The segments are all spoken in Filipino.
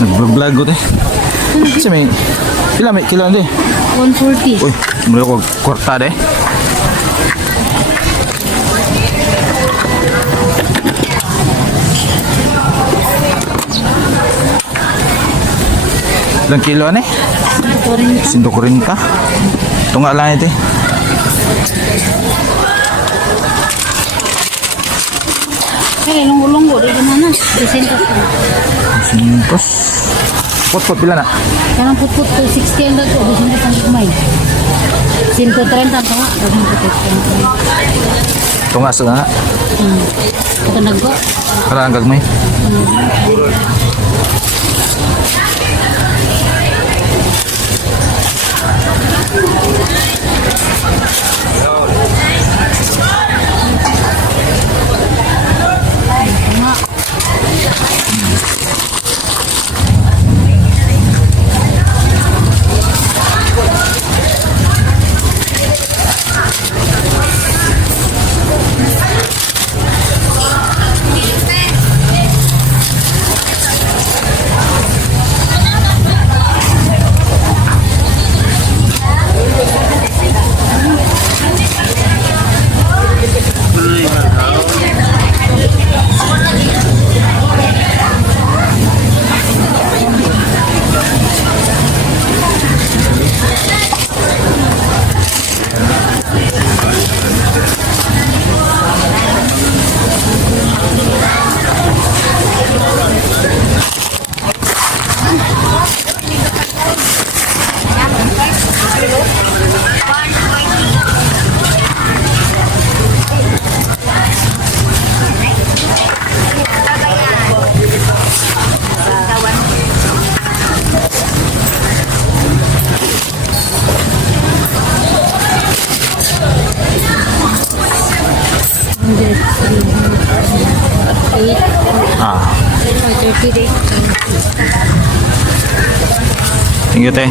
Nag-vlog ko te. Kasi may kilo te. 140. Uy, muli ko kwarta de. Ilang kilo ane? 140. Ito nga lang ito. Kaya lunggo-lunggo di mana? 200. Pot pila na? Kanang putput to 60 ang dato, 200 ang kumay. 130 ang tunga, 200. Ito nga sa nga. Ito nagko. Para ang gagmay. Thank you, te.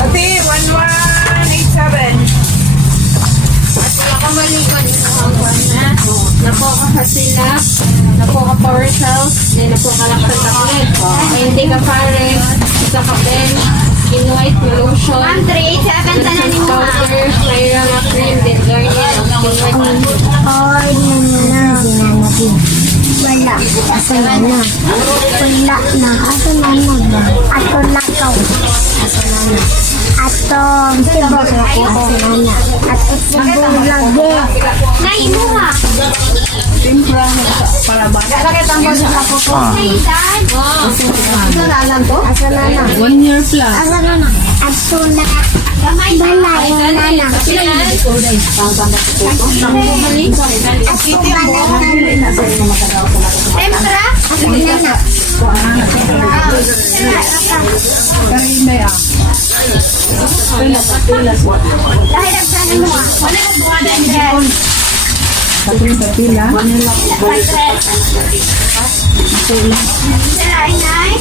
Ate, 1187. Napo ka Hasilak, napo ka Power Cells, then napo ka Laksan Taklit. Hindi ka pare, isa ka Ben, in white na lotion. 387 tanan ni mo. Powder, Myra na cream, then Garnier, in white na. Wala. Asa na na. Wala na. Asa na na. Ato lakaw. Asa na na. Ato sibog na ko. Asa na na. Ato sibog lagi. Naimu ha. Sakit ang boses ako po. Ah, Asa na lang to? Asa na na. 1 year plus. Asa na na. Ato na. Balay na na. Sila na? Ato balay na. Tempra. Asa na na. Dahil ang sana mo ah. Wala na buwan na yung Sila ay nay.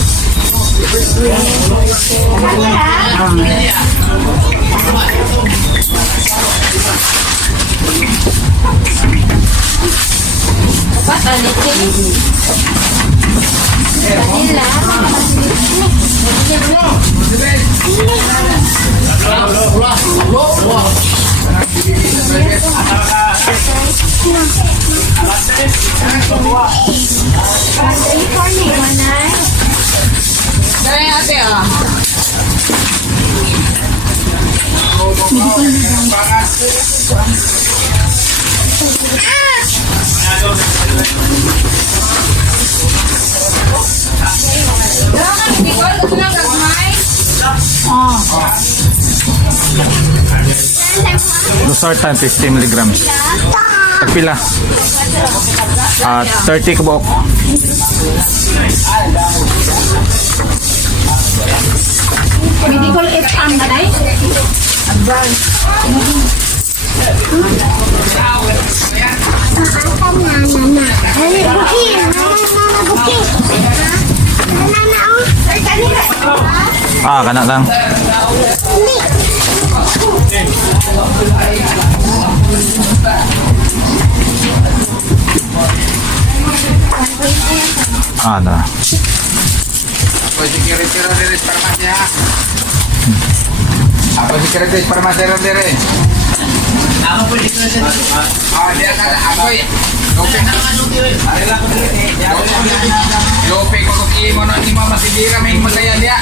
Losartan 50 milligrams. Tagpila. 30 kabok. Medical FM na day? Asa na na. Ay, buki. Na buki. Na na oh. Kana lang. Na. Apa security dari farmasi ha? Apa security farmasi dari? Apa pun security? Dia kata apa ya? Lope ko kung mo na ni mama sidira may masaya dia.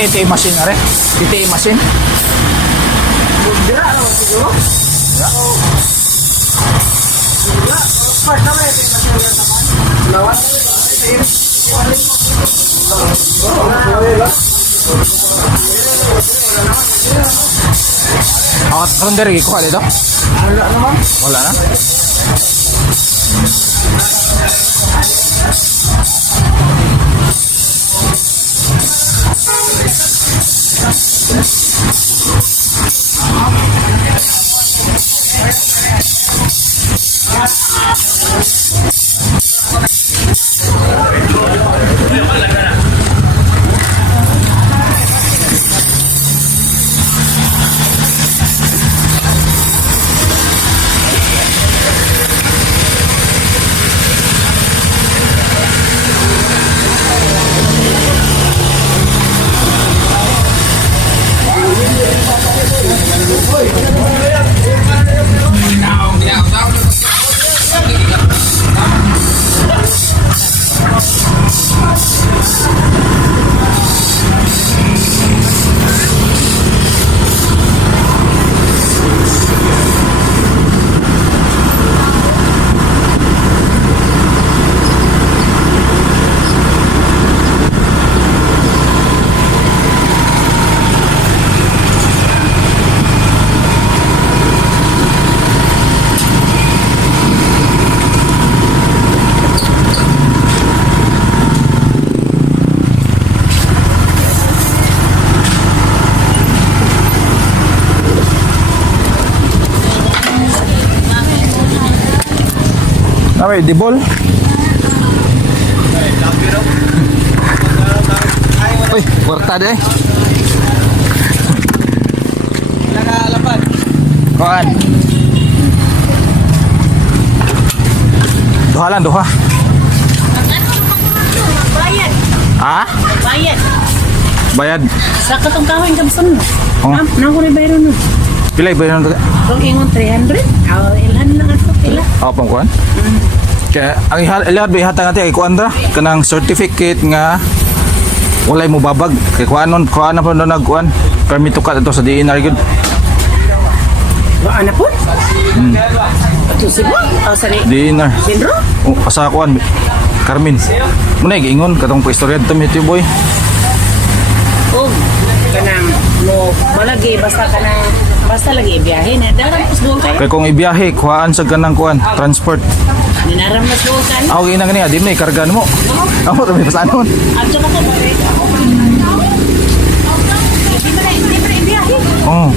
Ito yung machine na rin. Ito yung machine. Karon dari ko dito. Wala naman. Wala na. Awe, di ball. Uy, kwarta deh. Kuan. Duha lang, duha. Bayad. Ah? Bayad. Bayad. Sa katong kahoy gamson mo. Oh. Nang ko ni bayro no. Pilay ba yun? Kung ingon 300, ilan lang ato pila. Ako pang kuan. Kaya ang ilahad ba ihatag natin kay kuan dra kanang certificate nga walay mo babag kay kuanon kuan na po na nagkuan permit to cut ito sa DNR gud. Wa ana po? Ato sibo? O sa ni DNR. Sindro? Asa kuan Carmen. Muna giingon katong paistorya dito mi boy. Oh, kanang mo malagi basta lagi ibiyahe na daram pus doon kayo. Kay kung ibiyahe kuhaan sa kanang kuan transport. Dinaram na doon kan. Ako ginang niya di may karga mo. Ako to may pasanon. Adto ko ko bare. Di ba ibiyahe? Oh.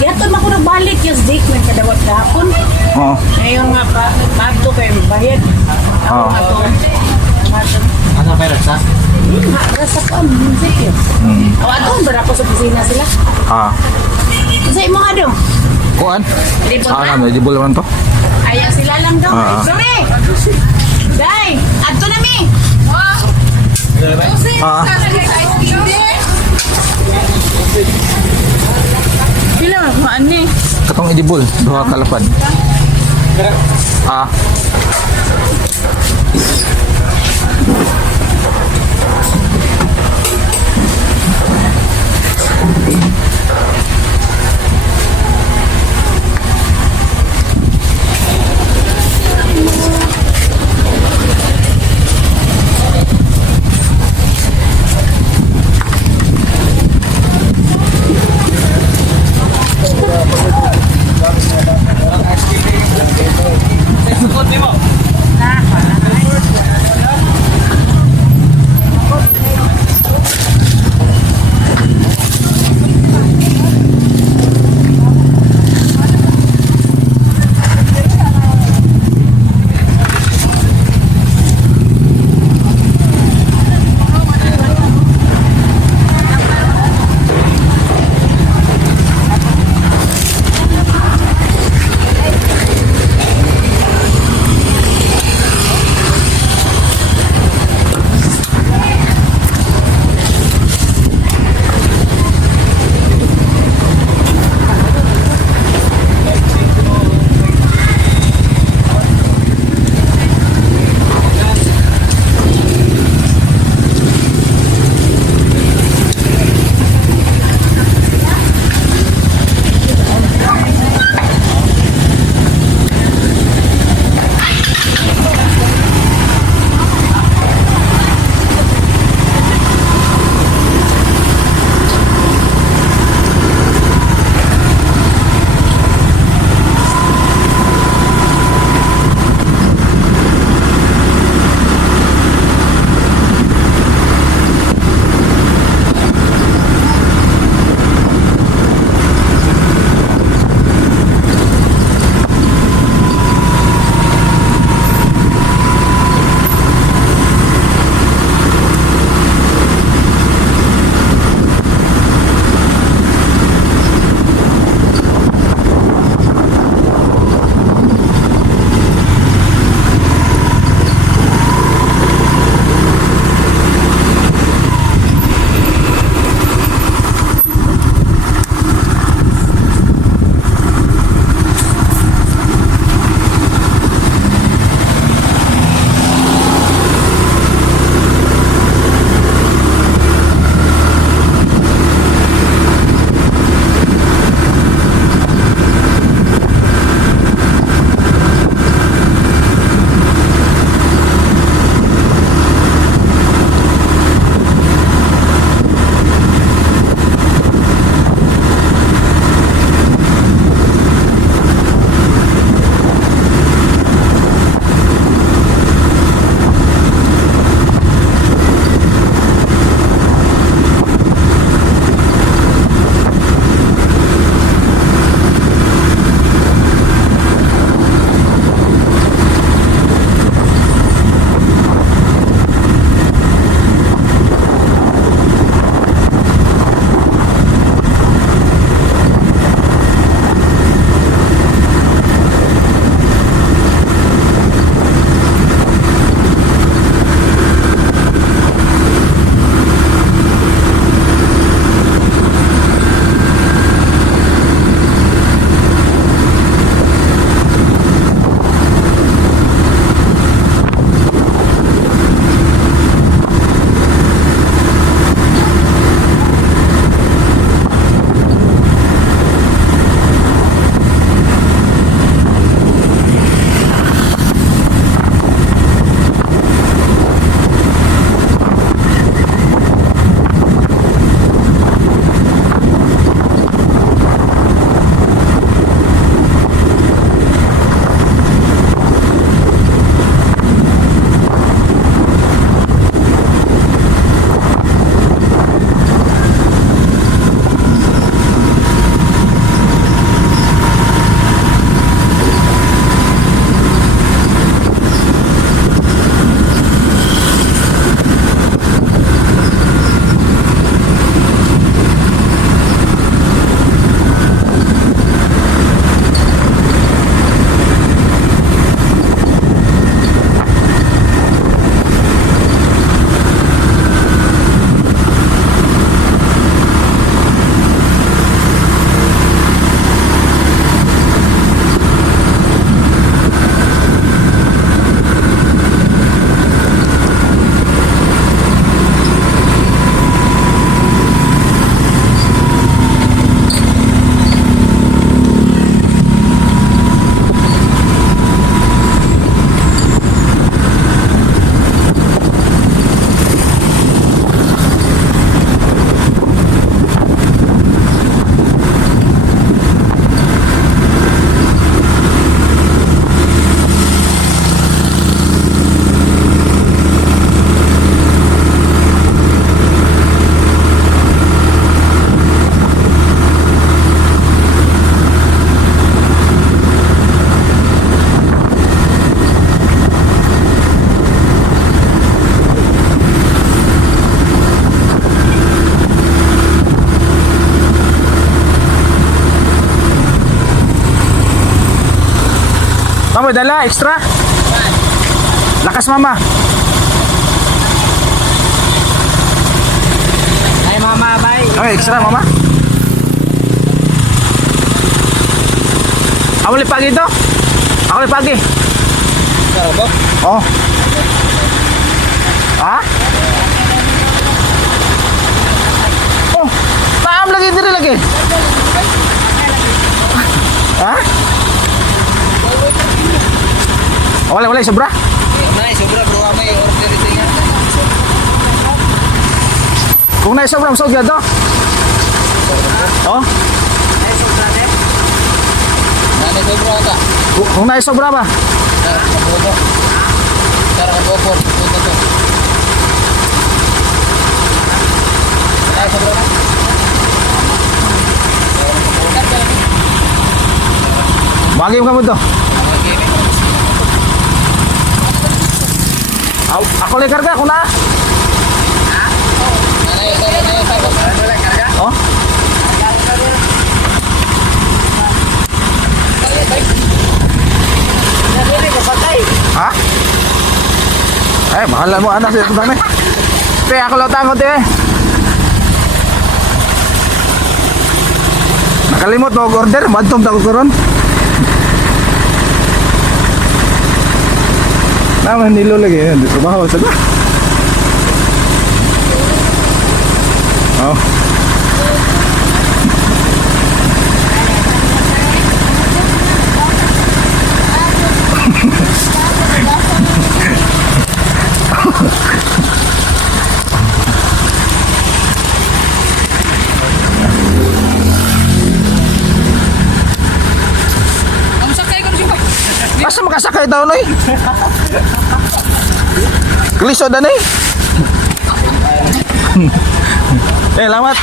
Yato man ko nagbalik yung zik ng kadawat gahapon. Oo. Ngayon nga pa, bato kayo bayad. Oo. Ano ba sa? Rasa ko ang music yun. Ato, bara ko sa opisina sila. Ah. Sa imo nga daw. Kuan? Libon Ah, na. may dibol man to. Ayaw sila lang daw. Ah. Sorry! Day! Adto na mi! Ah. Pila, maan ni. Katong idibol duha kalapad. Ah. dala, extra. Lakas mama. Ay, mama, bye. Okay, extra mama. Ako ulit pagi to. Ako ulit pagi. Oh. Ha? Oh, paam lagi diri lagi. Ha? Wala sobra. Nice, sobra bro. May order ito yan. Kung na sobra masog to. Oh, Nani sobra ka? kung na sobra ba? Tara ka bobo. Tara ka bobo. Ito to. Nani sobra ka? Bagi mo to. Ako lang karga kung na. Oh. Ha? Eh, bahala mo anak siya tani. Te, ako lang tango te. Nakalimot mo og order, madtong ta ko karon. Naman nilo lagi yan, di trabaho sa ba? Oh. Asa makasakay daw noy? Kliso dan eh. Lamat.